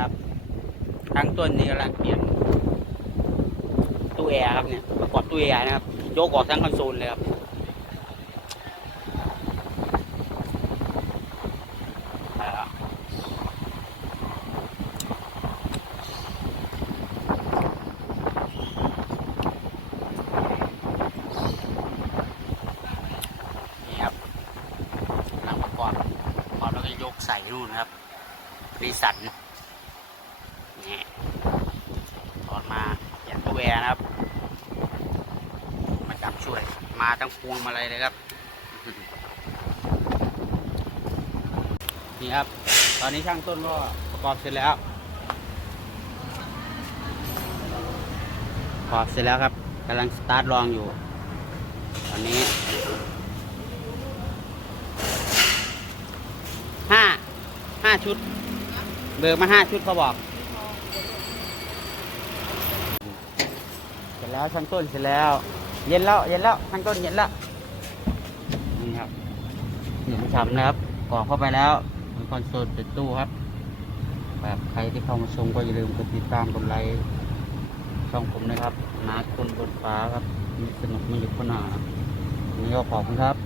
ครับทั้งต้นนี้กำลังเปลี่ยนตู้แอร์ครับเนี่ยประกอบตู้แอร์นะครับยกออกทั้งคอนโซลเลยครับนี่ครับกำประกอบประกอบแล้วก็ยกใส่นู่นครับบรีสัน นี่ตอนมาเปลี่ยนตู้แอร์นะครับ มาจับช่วย มาทั้งพวงมาลัยเลยครับ นี่ครับ ตอนนี้ช่างต้นก็ประกอบเสร็จแล้วประกอบเสร็จแล้วครับกำลังสตาร์ทรองอยู่ ตอนนี้ห้าห้าชุด เบิกมาห้าชุดเขาบอก เสร็จ แล้วช่างต้นเสร็จแล้ว เย็นแล้วเย็นแล้วช่างต้นเย็นแล้วนี่ครับเย็นฉ่ำนะครับกรอกเข้าไปแล้วมีคอนโซลติดตู้ครับแบบใครที่เข้ามาชมก็อย่าลืมกดติดตามกดไลค์ช่องผมนะครับนาคนบนฟ้าครับมีสนุกมีอยู่ขนาดนี้ก็ขอบคุณครับ